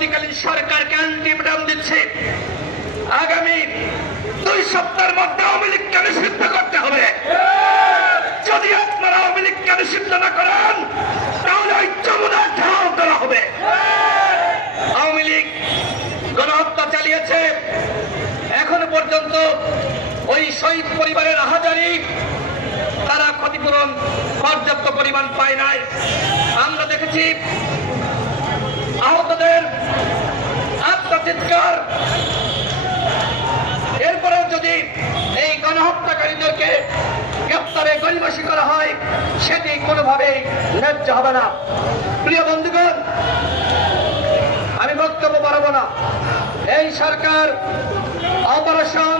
অন্তর্বর্তীকালীন সরকারকে আলটিমেটাম দিচ্ছে, আগামী 2 সপ্তাহের মধ্যে আওয়ামী লীগকে নিষিদ্ধ করতে হবে। যদি আপনারা আওয়ামী লীগকে নিষিদ্ধ না করেন তাহলে ওই যমুনা ঢাল করা হবে। আওয়ামী লীগ গণহত্যা চালিয়েছে, এখনো পর্যন্ত ওই শহীদ পরিবারের হাজারি তারা ক্ষতিপূরণ পর্যাপ্ত পরিমাণ পায় নাই। আমরা দেখেছি আহতদের আত্মচিৎকার। এরপরেও যদি এই গণহত্যাকারীদেরকে গ্রেপ্তারে গরিবাসী করা হয় সেটি কোনোভাবেই ন্যায্য হবে না। প্রিয় বন্ধুগণ, আমি বক্তব্য বাড়াবো না। এই সরকার অপারেশন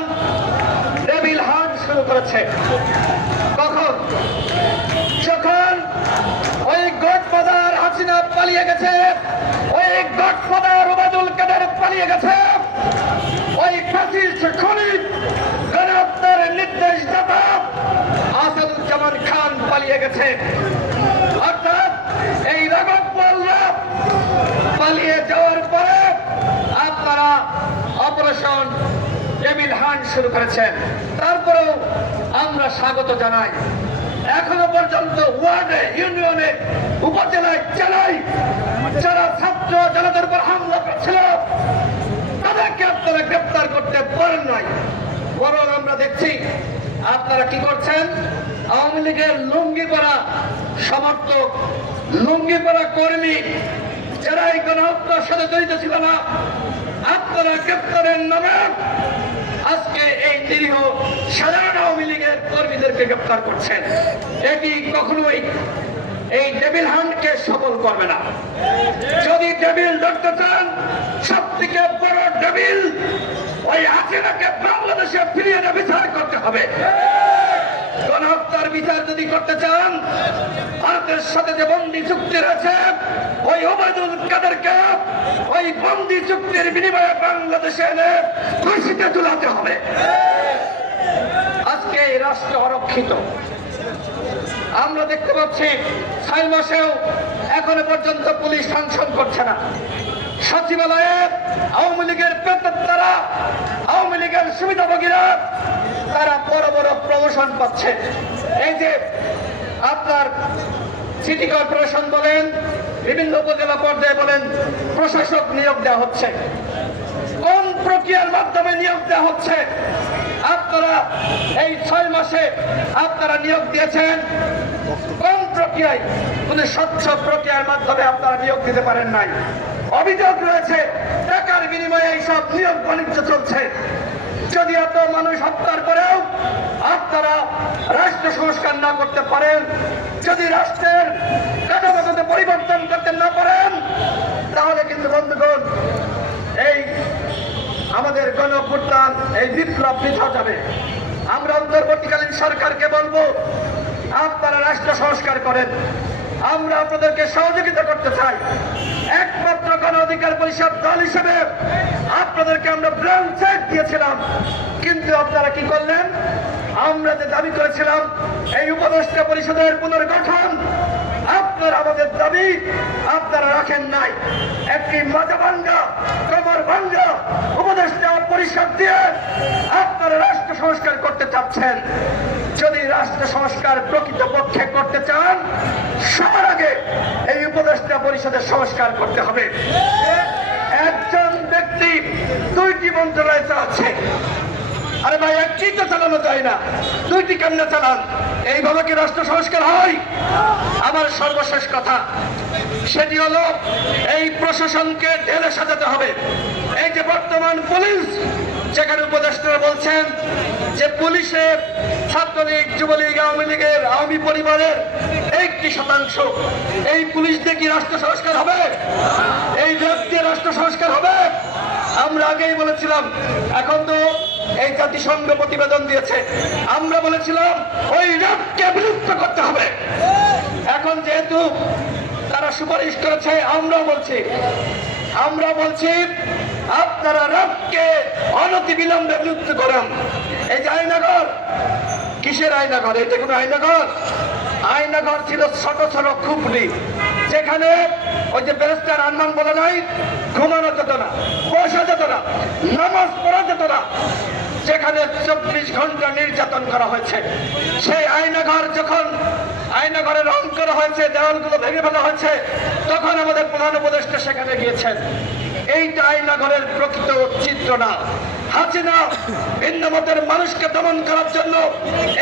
ডেভিল হান্ট শুরু করেছে। কখন? যখন ওই গডফাদার হাসিনা পালিয়ে গেছে, ওই গডফাদার ওবায়দুল কাদের পালিয়ে গেছে, ওই ফ্যাসিস্ট খলিল গণহত্যার নির্দেশদাতা আসাদুজ্জামান খান পালিয়ে গেছে। অর্থাৎ এই রাঘববোয়ালরা পালিয়ে যাওয়ার পরে আপনারা অপারেশন ডেভিল হান্ট শুরু করেছেন। তারপরেও আমরা স্বাগত জানাই। এখনো পর্যন্ত ওয়ার্ডে, ইউনিয়নে, উপজেলায়, জেলায় যারা ছাত্র জনতার উপর হামলা করছিল তাদেরকে আপনারা গ্রেপ্তার করতে পারেন নাই। বরং আমরা দেখছি আপনারা কি করছেন, আওয়ামী লীগের লুঙ্গি পরা সমর্থক, লুঙ্গি পরা কর্মী যারা এই গণহত্যার সাথে জড়িত ছিল না, আপনারা গ্রেপ্তারের নামে আজকে এই নিরীহ সাধারণ আওয়ামী লীগের কর্মীদেরকে গ্রেপ্তার করছেন। এটি কখনোই এই ডেভিল হান্টকে সফল করবে না। যদি ডেভিল ধরতে চান, সব থেকে বড় ডেভিল ওই হাসিনাকে বাংলাদেশে ফিরিয়ে এনে বিচার করতে হবে। গণহত্যার বিচার যদি করতে চান, ভারতের সাথে যে বন্দি চুক্তি রয়েছে ওই ওবায়দুল কাদেরকে ওই বন্দি চুক্তির বিনিময়ে বাংলাদেশে এনে ফাঁসিতে ঝুলাতে হবে। আজকে এই রাষ্ট্র অরক্ষিত। আমরা দেখতে পাচ্ছি 6 মাসেও এখনো পর্যন্ত পুলিশ ফাংশন করছে না। সচিবালয়ে আওয়ামী লীগের পেতারা, আওয়ামী লীগের সুবিধাভোগীরা তারা বড় বড় প্রমোশন পাচ্ছে। এই যে আপনার সিটি কর্পোরেশন বলেন, বিভিন্ন উপজেলা পর্যায়ে বলেন, প্রশাসক নিয়োগ দেওয়া হচ্ছে। কোন প্রক্রিয়ার মাধ্যমে নিয়োগ দেওয়া হচ্ছে? আপনারা এই 6 মাসে আপনারা নিয়োগ দিয়েছেন কোন প্রক্রিয়ায়? কোন স্বচ্ছ প্রক্রিয়ার মাধ্যমে আপনারা নিয়োগ দিতে পারেন নাই। অভিযোগ রয়েছে টাকার বিনিময়ে এইসব নিয়োগ বাণিজ্য চলছে। যদি এত মানুষ হত্যার পরেও আপনারা রাষ্ট্র সংস্কার না করতে পারেন, যদি রাষ্ট্রের কাঠামোগত পরিবর্তন করতে না পারেন, তাহলে কিন্তু বন্ধুগণ এই আমাদের গণঅভ্যুত্থান, এই বিপ্লব বৃথা যাবে। আমরা অন্তর্বর্তীকালীন সরকারকে বলবো, আপনারা রাষ্ট্র সংস্কার করেন। আমরা আপনাদেরকে সহযোগিতা করতে চাই। একমাত্র গণ অধিকার পরিষদ দল হিসেবে আপনাদেরকে আমরা ব্ল্যাঙ্ক চেক দিয়েছিলাম, কিন্তু আপনারা কি করলেন? আমরা যে দাবি করেছিলাম এই উপদেষ্টা পরিষদের পুনর্গঠন, আপনারা আমাদের দাবি আপনারা রাখেন নাই। একটি মাজা ভাঙ্গা, কমর ভাঙ্গা উপদেষ্টা পরিষদ দিয়ে আপনারা রাষ্ট্র সংস্কার করতে চাচ্ছেন। যদি রাষ্ট্র সংস্কার প্রকৃতপক্ষে করতে চান, সবার আগে এই উপদেষ্টা পরিষদের সংস্কার করতে হবে। একজন ব্যক্তি 2টি মন্ত্রণালয় চালাচ্ছে। আরে ভাই, একটি তো চালানো যায় না, 2টি কেমনে চালান? এইভাবে কি রাষ্ট্র সংস্কার হয়? আমার সর্বশেষ কথা সেটি হলো, এই প্রশাসনকে ঢেলে সাজাতে হবে। এই যে বর্তমান পুলিশ, যেখানে উপদেষ্টারা বলছেন যে পুলিশের ছাত্রলীগ, যুবলীগ, আওয়ামী লীগের, আওয়ামী পরিবারের 80%, এই পুলিশ দিয়ে কি রাষ্ট্র সংস্কার হবে? এই র্যাব দিয়ে রাষ্ট্র সংস্কার হবে? আমরা আগেই বলেছিলাম, এখন তো এই জাতিসংঘ প্রতিবেদন দিয়েছে, আমরা বলেছিলাম ওই র্যাবকে বিলুপ্ত করতে হবে। এখন যেহেতু তারা সুপারিশ করেছে, আমরা বলছি আপনারা র্যাবকে অনতিবিলম্বে বিলুপ্ত করেন। এই যে আয়নাঘর, কিসের আয়নাঘর? এটা কোনো আয়নাঘর? আয়নাঘর ছিল ছোট ছোট খুপড়ি, যেখানে ওই যে ব্যারিস্টার আনমান বলে নাই, ঘুমানো যেত না, বসা যেত না, নামাজ পড়া যেত না, যেখানে 24 ঘন্টা নির্যাতন করা হয়েছে, সেই আয়নাঘর যখন আয়নাঘরে রং করা হয়েছে, দেওয়ালগুলো ভেঙে ফেলা হয়েছে, তখন আমাদের প্রধান উপদেষ্টা সেখানে গিয়েছেন। এইটা আয়নাঘরের প্রকৃত চিত্র না। হাসিনা ভিন্ন মতের মানুষকে দমন করার জন্য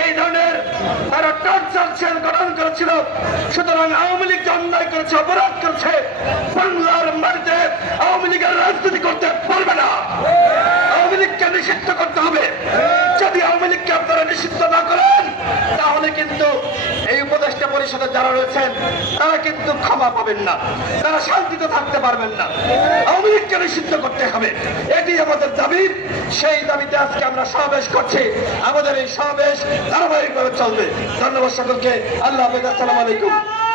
এই ধরনের তারা টর্চার সেল গঠন করেছিল। সুতরাং আওয়ামী লীগ যে অন্যায় করেছে, অপরাধ করেছে, বাংলার মাটিতে আওয়ামী লীগের রাজনীতি করতে পারবে না। আওয়ামী লীগকে নিষিদ্ধ করতে হবে। যদি আওয়ামী লীগকে আপনারা নিষিদ্ধ না করেন, তাহলে কিন্তু এই উপদেষ্টা পরিষদে যারা রয়েছেন তারা কিন্তু ক্ষমা পাবেন না, তারা শান্তিতে থাকতে পারবেন না। আওয়ামী লীগকে নিষিদ্ধ করতে হবে, এটি আমাদের দাবি। সেই দাবিতে আজকে আমরা সমাবেশ করছি। আমাদের এই সমাবেশ ধারাবাহিকভাবে চলবে। ধন্যবাদ সকলকে। আল্লাহ হাফেজ। আসসালামু আলাইকুম।